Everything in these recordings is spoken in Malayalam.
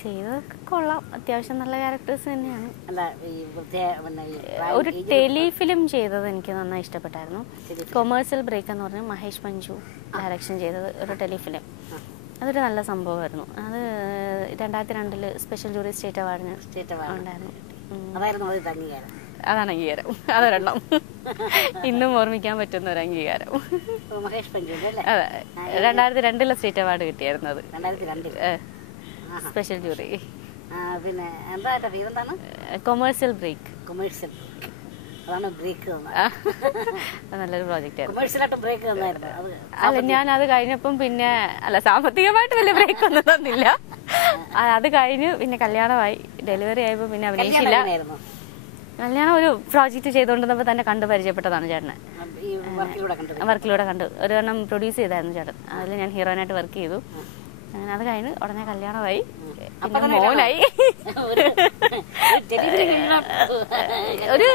ചെയ്തതൊക്കെ കൊള്ളാം, അത്യാവശ്യം നല്ല ക്യാരക്ടേഴ്സ് തന്നെയാണ്. അല്ല ഒരു ടെലിഫിലിം ചെയ്തത് എനിക്ക് നന്നായി ഇഷ്ടപ്പെട്ടായിരുന്നു. കൊമേഴ്സ്യൽ ബ്രേക്ക് എന്ന് പറഞ്ഞ് മഹേഷ് മഞ്ജു ഡയറക്ഷൻ ചെയ്തത് ഒരു ടെലിഫിലിം. അതൊരു നല്ല സംഭവമായിരുന്നു. അത് 2002 സ്പെഷ്യൽ ജൂറി സ്റ്റേറ്റ് അവാർഡിന് ഉണ്ടായിരുന്നു. അതാണ് അംഗീകാരം. അതൊരെണ്ണം ഇന്നും ഓർമ്മിക്കാൻ പറ്റുന്ന ഒരു അംഗീകാരം. അതെ, 2002 സ്റ്റേറ്റ് അവാർഡ് കിട്ടിയായിരുന്നു. അത് സ്പെഷ്യൽ ജൂറി. പിന്നെ കൊമേഴ്സ്യൽ ബ്രേക്ക്. നല്ലൊരു പ്രോജക്റ്റ് ആയിരുന്നു. അല്ല, ഞാൻ അത് കഴിഞ്ഞപ്പം പിന്നെ സാമ്പത്തികമായിട്ട് വലിയ ബ്രേക്ക് ഒന്നും തന്നില്ല. അത് കഴിഞ്ഞ് പിന്നെ കല്യാണമായി, ഡെലിവറി ആയപ്പോ പിന്നെ അഭിനയിച്ചില്ല. കല്യാണം ഒരു പ്രോജക്റ്റ് ചെയ്തുകൊണ്ടിരുന്നപ്പോ തന്നെ കണ്ടു പരിചയപ്പെട്ടതാണ് ചേട്ടനെ. വർക്കിലൂടെ കണ്ടു. ഒരു എണ്ണം പ്രൊഡ്യൂസ് ചെയ്തായിരുന്നു ചേട്ടൻ. അതിൽ ഞാൻ ഹീറോയിനായിട്ട് വർക്ക് ചെയ്തു. അങ്ങനെ അത് കഴിഞ്ഞ് ഉടനെ കല്യാണമായി, പിന്നെ മോനായി. ഒരു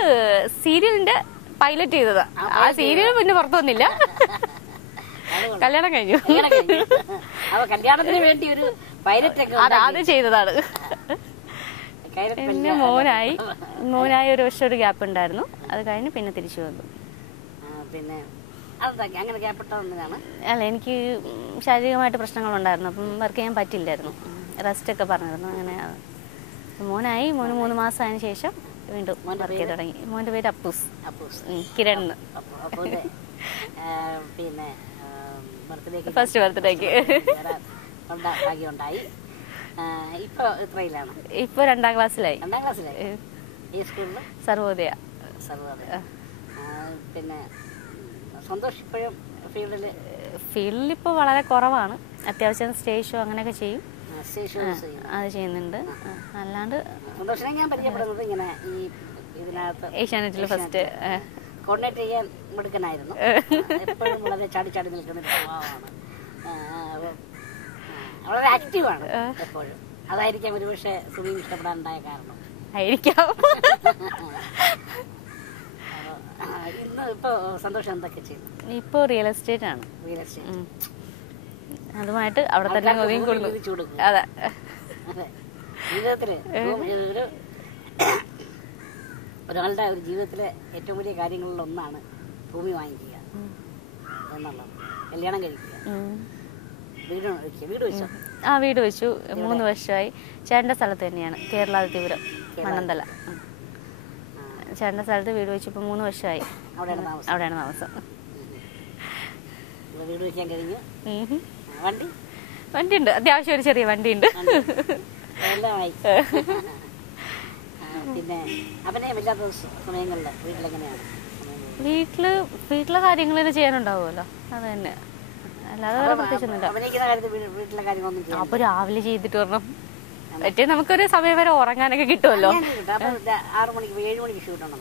സീരിയലിന്റെ പൈലറ്റ് ചെയ്തതാ. ആ സീരിയൽ പിന്നെ പുറത്തു വന്നില്ല. കല്യാണം കഴിഞ്ഞു. കല്യാണത്തിന് വേണ്ടി ഒരു അത് ചെയ്തതാണ്. പിന്നെ മോനായി ഒരു വർഷം ഒരു ഗ്യാപ്പ് ഉണ്ടായിരുന്നു. അത് കഴിഞ്ഞ് പിന്നെ തിരിച്ചു വന്നു. പിന്നെ അല്ല, എനിക്ക് ശാരീരികമായിട്ട് പ്രശ്നങ്ങളുണ്ടായിരുന്നു. അപ്പം വർക്ക് ചെയ്യാൻ പറ്റില്ലായിരുന്നു. റെസ്റ്റ് ഒക്കെ പറഞ്ഞിരുന്നു. അങ്ങനെ മോനായി. 3 മാസത്തിന് ശേഷം വീണ്ടും വർക്ക് ചെയ്ത് തുടങ്ങി. മോന്റെ പേര് അപ്പൂസ്. കിരൺ. പിന്നെ ഫസ്റ്റ് ബർത്ത്ഡേക്ക് ഇപ്പൊ 2ാം ക്ലാസ്സിലായി. സർവോദയ. പിന്നെ ഫീൽഡിൽ ഇപ്പോൾ വളരെ കുറവാണ്. അത്യാവശ്യം സ്റ്റേജ് ഷോ അങ്ങനെയൊക്കെ ചെയ്യും. അത് ചെയ്യുന്നുണ്ട്. അല്ലാണ്ട് ഏഷ്യാനെറ്റിൽ ഫസ്റ്റ് കോർഡിനേറ്റ് ചെയ്യാൻ മിടുക്കനായിരുന്നു. എപ്പോഴും വളരെ ചാടി നിൽക്കുന്ന വളരെ ആക്റ്റീവാണ് എപ്പോഴും. അതായിരിക്കാം ഒരുപക്ഷെ സുമീൻ ഇഷ്ടപ്പെടാനുണ്ടായ കാരണം. ആയിരിക്കാം. ഇന്ന് ഇപ്പൊ സന്തോഷം എന്തൊക്കെ ചെയ്യുന്നു? ഇപ്പൊ റിയൽ എസ്റ്റേറ്റ് ആണ്. അതുമായിട്ട് അവിടെ തന്നെ കൊടുക്കും. അതെ, ജീവിതത്തില് ഒരാളുടെ ഒരു ജീവിതത്തിലെ ഏറ്റവും വലിയ കാര്യങ്ങളിൽ ഒന്നാണ് ഭൂമി വാങ്ങിക്കുക എന്നുള്ളത്. കല്യാണം കഴിക്കുക. വീട് വെച്ചോ? വീട് വെച്ചു. 3 വർഷമായി. ചേട്ടന്റെ സ്ഥലത്ത് തന്നെയാണ്, കേരളാതിപുരം, മണ്ണന്തല. ചേട്ടന്റെ സ്ഥലത്ത് വീട് വെച്ചു. ഇപ്പൊ 3 വർഷമായി അവിടെയാണ് താമസം. വീട് വെക്കാൻ കഴിഞ്ഞു. വണ്ടിയുണ്ട്, അത്യാവശ്യം ഒരു ചെറിയ വണ്ടിയുണ്ട്. പിന്നെ അഭിനയമില്ലാത്ത സമയങ്ങളിൽ വീട്ടിലെ കാര്യങ്ങൾ ചെയ്യാനുണ്ടാവുമല്ലോ, അത് തന്നെ. അല്ലാതെ വേറെ പ്രത്യേകിച്ചൊന്നുമില്ല. അപ്പൊ രാവിലെ ചെയ്തിട്ട് വരണം. മറ്റേ നമുക്കൊരു സമയം വരെ ഉറങ്ങാനൊക്കെ കിട്ടുമല്ലോ. 6 മണിക്ക് 7 മണിക്ക് ഷൂട്ട് ഉണ്ടോ?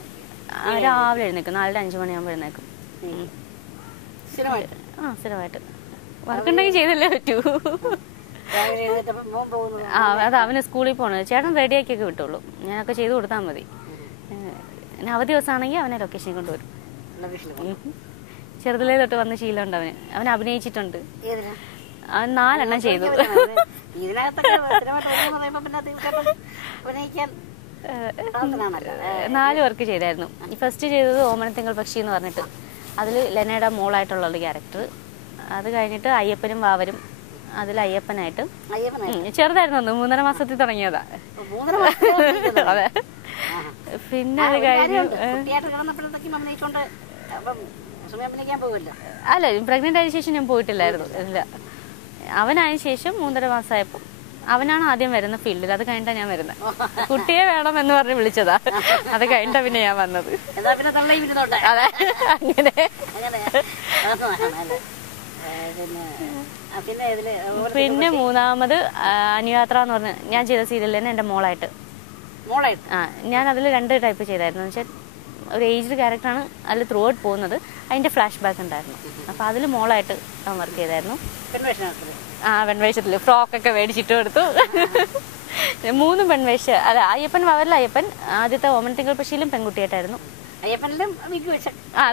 രാവിലെ എഴുന്നേക്കും. 4-5 മണിയാകുമ്പോൾ എഴുന്നേക്കും. സ്ഥിരമായിട്ട് വർക്കുണ്ടെങ്കിൽ ചെയ്തല്ലേ പറ്റൂ. അത് അവന് സ്കൂളിൽ പോകണം. ചേട്ടൻ റെഡിയാക്കിയൊക്കെ വിട്ടുള്ളൂ. ഞാനൊക്കെ ചെയ്ത് കൊടുത്താൽ മതി. പിന്നെ അവധി ദിവസമാണെങ്കിൽ അവനെ ലൊക്കേഷനിൽ കൊണ്ടുവരും. ചെറുതിലേ തൊട്ട് വന്ന ശീലമുണ്ട് അവന്. അവൻ അഭിനയിച്ചിട്ടുണ്ട്. അവൻ 4 എണ്ണം ചെയ്തു. 4 വർക്ക് ചെയ്തായിരുന്നു. ഫസ്റ്റ് ചെയ്തത് ഓമനത്തിങ്കൾ പക്ഷി എന്ന് പറഞ്ഞിട്ട്, അതിൽ ലെനയുടെ മോളായിട്ടുള്ള ഒരു ക്യാരക്ടർ. അത് കഴിഞ്ഞിട്ട് അയ്യപ്പനും വാവരും, അതിൽ അയ്യപ്പനായിട്ട്. ചെറുതായിരുന്നു, 3.5 മാസത്തിൽ തുടങ്ങിയതാ. അതെ. പിന്നെ അത് കഴിഞ്ഞു. അല്ല, പ്രഗ്നന്റ് ആയ ശേഷം ഞാൻ പോയിട്ടില്ലായിരുന്നു. ഇല്ല, അവനായ ശേഷം 3.5 മാസമായപ്പോൾ അവനാണ് ആദ്യം വരുന്ന ഫീൽഡിൽ. അത് കഴിഞ്ഞിട്ടാണ് ഞാൻ വരുന്നത്. കുട്ടിയെ വേണം എന്ന് പറഞ്ഞ് വിളിച്ചതാ. അത് കഴിഞ്ഞിട്ടാ പിന്നെ ഞാൻ വന്നത്. അതെ, അങ്ങനെ. പിന്നെ 3ാമത് അനുയാത്ര എന്ന് പറഞ്ഞ് ഞാൻ ചെയ്ത സീരിയലിൽ തന്നെ എന്റെ മോളായിട്ട്. ഞാൻ അതിൽ 2 ടൈപ്പ് ചെയ്തായിരുന്നു. എന്ന് വെച്ചാൽ ഒരു ഏജ്ഡ് ക്യാരക്ടറാണ് അതിൽ ത്രൂ ഔട്ട് പോകുന്നത്. അതിന്റെ ഫ്ലാഷ് ബാക്ക് ഉണ്ടായിരുന്നു. അപ്പൊ അതിൽ മോളായിട്ട് വർക്ക് ചെയ്തായിരുന്നു. പെൺവേഷത്തില് ഫ്രോക്കൊക്കെ മേടിച്ചിട്ട് കൊടുത്തു. 3 പെൺവേഷ. അല്ല, അയ്യപ്പൻ വാവരിൽ അയ്യപ്പൻ. ആദ്യത്തെ ഓമനത്തിങ്കൾ പക്ഷിയിലും പെൺകുട്ടിയായിട്ടായിരുന്നു.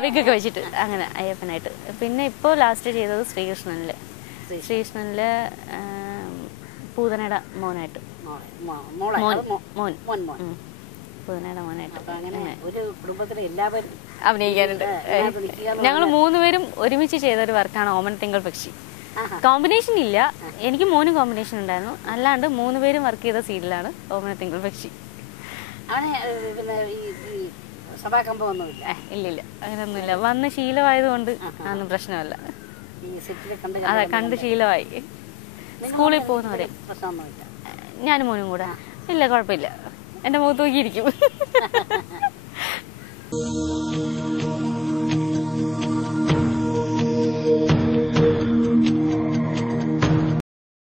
വിഗൊക്കെ വെച്ചിട്ട് അങ്ങനെ അയ്യപ്പനായിട്ട്. പിന്നെ ഇപ്പോൾ ലാസ്റ്റ് ചെയ്തത് ശ്രീകൃഷ്ണനില് ശ്രീകൃഷ്ണനില് പൂതനയുടെ മോനായിട്ട്. പൂതനയുടെ മോനായിട്ട് ഒരു കുടുംബത്തിലെ എല്ലാവരും അഭിനയിക്കാനുണ്ട്. ഞങ്ങൾ 3 പേരും ഒരുമിച്ച് ചെയ്തൊരു വർക്കാണ് ഓമന തിങ്കൾ പക്ഷി. കോമ്പിനേഷൻ ഇല്ല, എനിക്ക് മോനും കോമ്പിനേഷൻ ഉണ്ടായിരുന്നു, അല്ലാണ്ട് 3 പേരും വർക്ക് ചെയ്ത സീരിയലാണ് ഓമന തിങ്കൾ പക്ഷി. ഇല്ലില്ല, അങ്ങനെയൊന്നുമില്ല. വന്ന് ശീലമായതുകൊണ്ട് അതൊന്നും പ്രശ്നമല്ല. അതെ, കണ്ട് ശീലമായി. സ്കൂളിൽ പോകുന്നവരെ ഞാനും മോനും കൂടെ ഇല്ല, കുഴപ്പമില്ല. എന്റെ മുഖത്ത് നോക്കിയിരിക്കും.